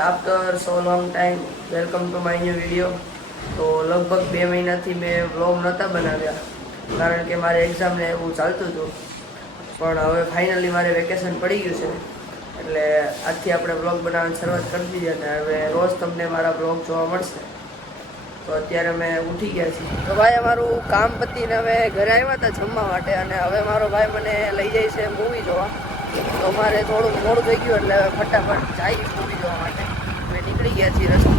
after so long time, welcome to my new video. તો લગભગ 2 મહિનાથી મેં વ્લોગ નહોતા બનાવ્યા કારણ કે મારે એક્ઝામને એવું ચાલતું હતું. પણ હવે ફાઇનલી મારે વેકેશન પડી ગયું છે એટલે આજથી આપણે વ્લોગ બનાવવાની શરૂઆત કરી દીધી અને હવે રોજ તમને મારા વ્લોગ જોવા મળશે. તો અત્યારે અમે ઉઠી ગયા છીએ. તો ભાઈ અમારું કામ પતીને હવે ઘરે આવ્યા હતા જમવા માટે અને હવે મારો ભાઈ મને લઈ જાય છે મૂવી જોવા. તો મારે થોડુંક મોડું થઈ ગયું એટલે ફટાફટ જાય મૂવી જોવા માટે અમે નીકળી ગયા છીએ રસ્તે.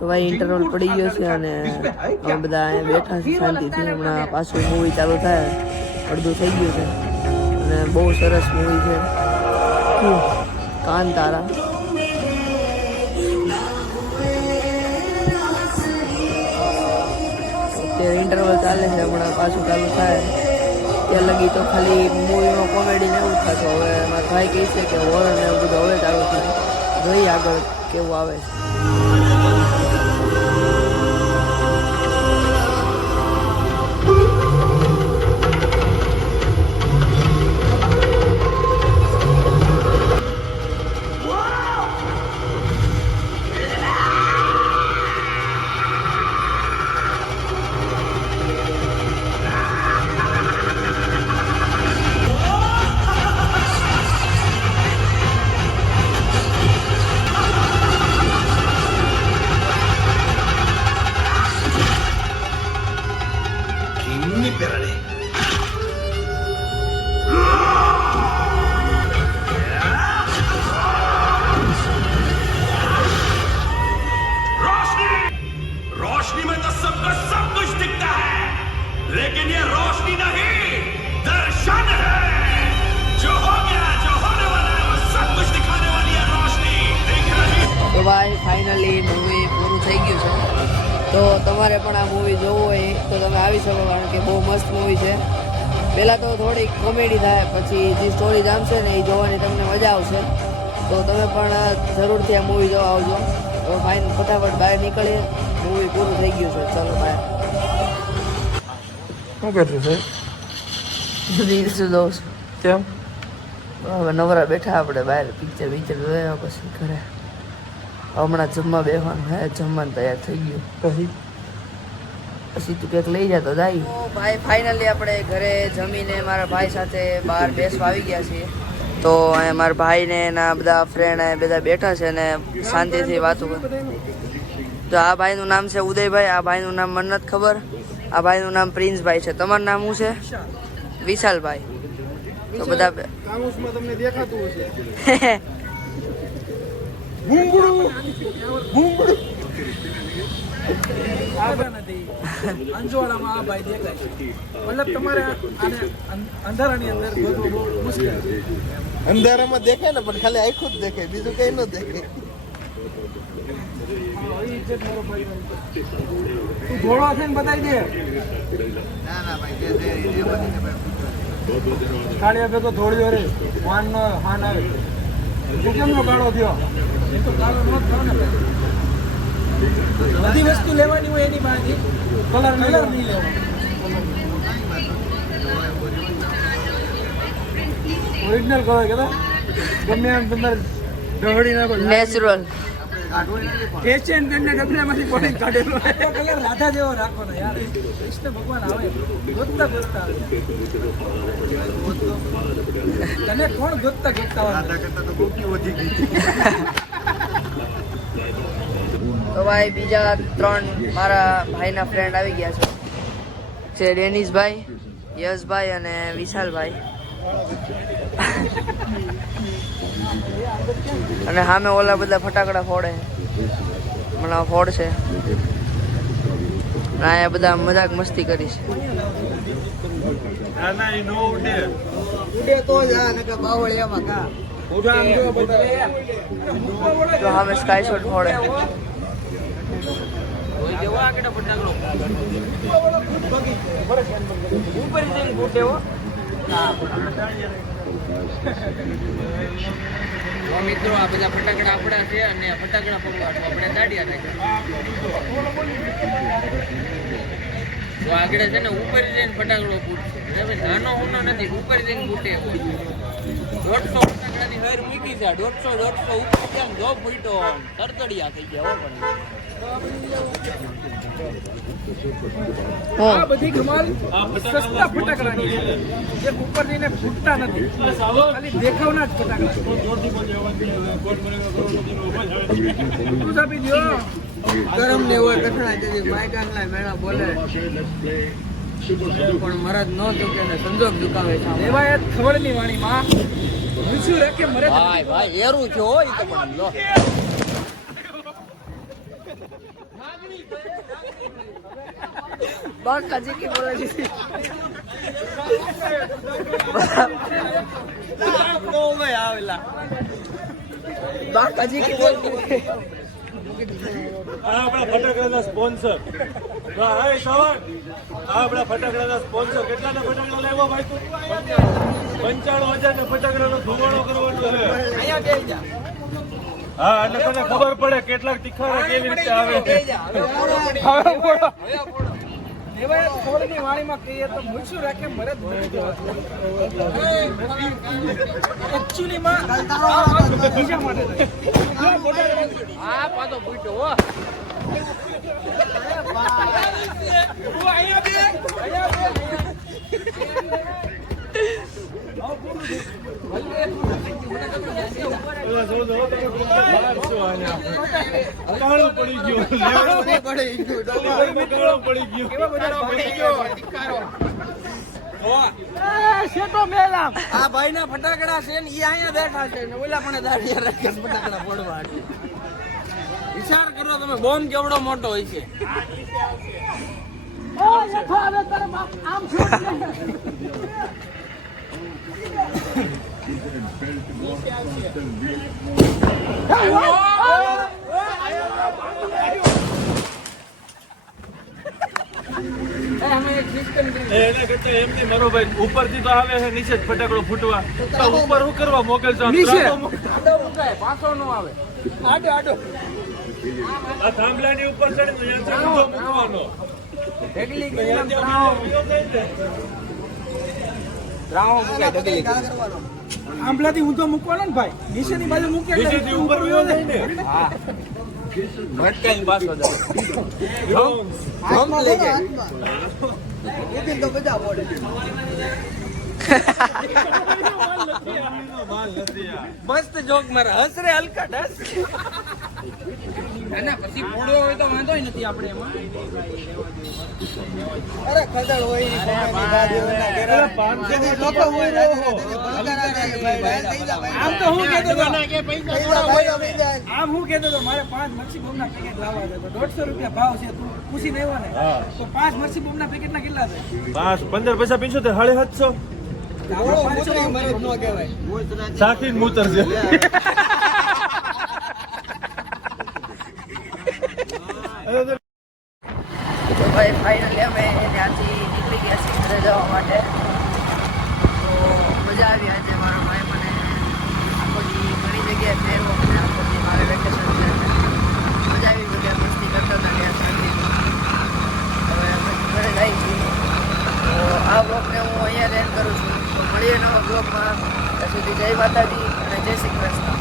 તો ભાઈ ઇન્ટરવલ પડી ગયો છે અને અમે બધા અહીંયા બેઠા છે શાંતિથી. હમણાં પાછું મૂવી ચાલુ થાય, અડધું થઈ ગયું છે અને બહુ સરસ મૂવી છે કાંતારા. અત્યારે ઇન્ટરવલ ચાલે છે, હમણાં પાછું ચાલુ થાય ત્યાં લગી તો ખાલી મૂવીમાં કોમેડી ને એવું થતું. હવે મારા ભાઈ કહે છે કે હોરર ને એવું બધું હવે ચાલુ થાય, જોઈએ આગળ કેવું આવે છે. रोशनी में तो सबको सब कुछ दिखता है, लेकिन ये रोशनी नहीं दर्शन है. जो हो गया जो होने वाला है वो सब कुछ दिखाने वाली है रोशनी. देख रही તો ભાઈ ફાઇનલી મૂવી પૂરું થઈ ગયું છે. તો તમારે પણ આ મૂવી જોવું હોય તો તમે આવી શકો કારણ કે બહુ મસ્ત મૂવી છે. પહેલાં તો થોડીક કોમેડી થાય, પછી જે સ્ટોરી જામશે ને એ જોવાની તમને મજા આવશે. તો તમે પણ જરૂરથી આ મૂવી જોવા આવજો. તો ફાઇન ફટાફટ બહાર નીકળીએ, મૂવી પૂરું થઈ ગયું છે. ચલો બહાર. શું કરશું છે? રીલ્સ જોઉં છું. કેમ? હવે નવરા બેઠા આપણે બહાર પિક્ચર જોયા પછી ઘરે હમણાં જમવા બેસવાનું હે. જમવાનું તૈયાર થઈ ગયું, પછી તું કંઈક લઈ જા તો જાય. ભાઈ ફાઇનલી આપણે ઘરે જમીને મારા ભાઈ સાથે બહાર બેસવા આવી ગયા છીએ. તો અહીંયા મારા ભાઈને એના બધા ફ્રેન્ડ બધા બેઠા છે ને શાંતિથી વાતો કરે. તો આ ભાઈનું નામ છે ઉદયભાઈ, આ ભાઈનું નામ મને નથી ખબર, આ ભાઈનું નામ પ્રિન્સભાઈ છે. તમારું નામ શું છે? વિશાલભાઈ. તો બધા કામુસમાં તમને દેખાતું હશે. અંજોળામાં આ ભાઈ દેખાય છે. મતલબ તમારે આને અંધારાની અંદર ગોતવું બહુ મુશ્કેલ છે. અંધારામાં દેખાય ને, પણ ખાલી આખું જ દેખાય, બીજું કઈ ન દેખાય. તું ધોળો છે ને બતાવી દે. કાળી આપે તો થોડી રે વાન નો હાન આવે. તું કેમ નો કાળો થયો? એ તો કાળો ન થયો ને. બધી વસ્તુ લેવાની હોય એની પાસેથી કલર નહીં લેવાનો. ઓરિજિનલ કલર કે ગમે એમ તમારે ઢહડી નાખો. નેચરલ એશિયન પેનને ડબલામાંથી પોણી કાઢેલો કલર રાધા જેવો રાખો ને યાર. કૃષ્ણ ભગવાન આવે ગોતતા ગોતતા આવે. તને કોણ ગોતતા ગોતતા આવે? તો કોકી વધી ગઈ. તો ભાઈ બીજા 3 મારા ભાઈના ફ્રેન્ડ આવી ગયા છે ડેનિશભાઈ, યશભાઈ અને વિશાલભાઈ. અને સામે ઓલા બધા ફટાકડા ફોડે, હમણાં ફોડશે. અહીંયા બધા મજાક મસ્તી કરી છે. તો સામે સ્કાય શોટ ફોડે. મિત્રો આ બધા ફટાકડા આપણા છે અને ફટાકડા ફોડવા આપણે દાડિયા નાખ્યા. તો આગળ છે ને ઉપર જઈને ફટાકડો ફૂટશે. નાનો હોનો નથી, ઉપર જઈને ફૂટે એવો. 150 ફટાકડાની હાર મૂકી છે 150 ઉપર કેમ જો ફૂટો તરતડિયા થઈ ગયા આ બધી કમાલ સસ્તા ફટાકડાની છે જે ઉપરથી ને ફૂટતા નથી ખાલી દેખાવના જ ફટાકડા આપી દો ગરમ ને હોય કઠણા તેથી માયકા ના મેળા બોલે પણ મરદ નો ચૂકે ને સંજોગ દુકાવે છે એવા ખબર ની વાણી માં પૂછ્યું રે કે મરે ભાઈ એરું છો ઈ તો પણ લો बाका जी की बोला जी बाका जी की बोल આપણા ફટાકડાના સ્પોન્સર હાય સવાન આપણા ફટાકડાના સ્પોન્સર કેટલાના ફટાકડા લેવા ભાઈ તું 95,000 ના ફટાકડાનો ધુમાડો કરવાનો છે અહીંયા બેસી જા હા એટલે તને ખબર પડે કેટલાક તીખારા કેવી રીતે આવે થોડીની વાણીમાં કહીએ તો મૂછું રાખે મરે એકચ્યુઅલી માં બીજા માટે આ પાછો પૂછો હો આ ભાઈ ના ફટાકડા છે ને ઈ અહીંયા બેઠા છે ને ઓલા પણ દાડિયા રાખે ફટાકડા ફોડવા વિચાર કરો તમે બોમ્બ કેવડો મોટો હોય છે એના કરતા એમની મારો ભાઈ ઉપરથી તો આવે છે નીચે જ ફટાકડો ફૂટવા તો ઉપર શું કરવા મોકલ છો આડો મુકાય પાછો નો આવે આડો આડો આ થાંભલાની ઉપર ચડીને અહીંયા મૂકવાનો ઢગલી ગયેલા ત્રાવો મુકાય ઢગલી આંબલાથી ઊંધો મૂકવાનો ને ભાઈ નીચેની બાજુ મૂકે નીચેથી ઉપર વયો જાય ને હા ભટકાઈને પાછો જાય લઈ જાય તો બધા બોલે મસ્ત જોક મારા હસ રે હલકટ હસ ના પછી ફોડવો હોય તો વાંધો નથી આપણે એમાં અરે ખદડ હોય ની આમ તો હું કહેતો હતો આમ હું કહેતો હતો મારે 5 મરચી બોમ્બ ના પેકેટ લાવવા છે તો 150 રૂપિયા ભાવ છે તું પૂછી લેવો ને તો 5 મરચી બોમ્બ ના પેકેટ ના કેટલા છે 15 પૈસા 75 સાખી મૂતર છે તો ભાઈ ફાઇનલી અમે ત્યાંથી નીકળી ગયા છીએ ઘરે જવા માટે તો મજા આવી આજે મારા ભાઈ મને આખો દી ઘણી જગ્યાએ ફેરવો અને આખો દી મારે વેકેશન છે મજા આવી બધા મસ્તી કરતા હતા ત્યાં શાંતિ હવે અમે ઘરે જઈ છીએ તો આ બ્લોગને હું અહીંયા એન્ડ કરું છું તો મળીએ નવા બ્લોગમાં ત્યાં સુધી જય માતાજી અને જય શ્રી કૃષ્ણ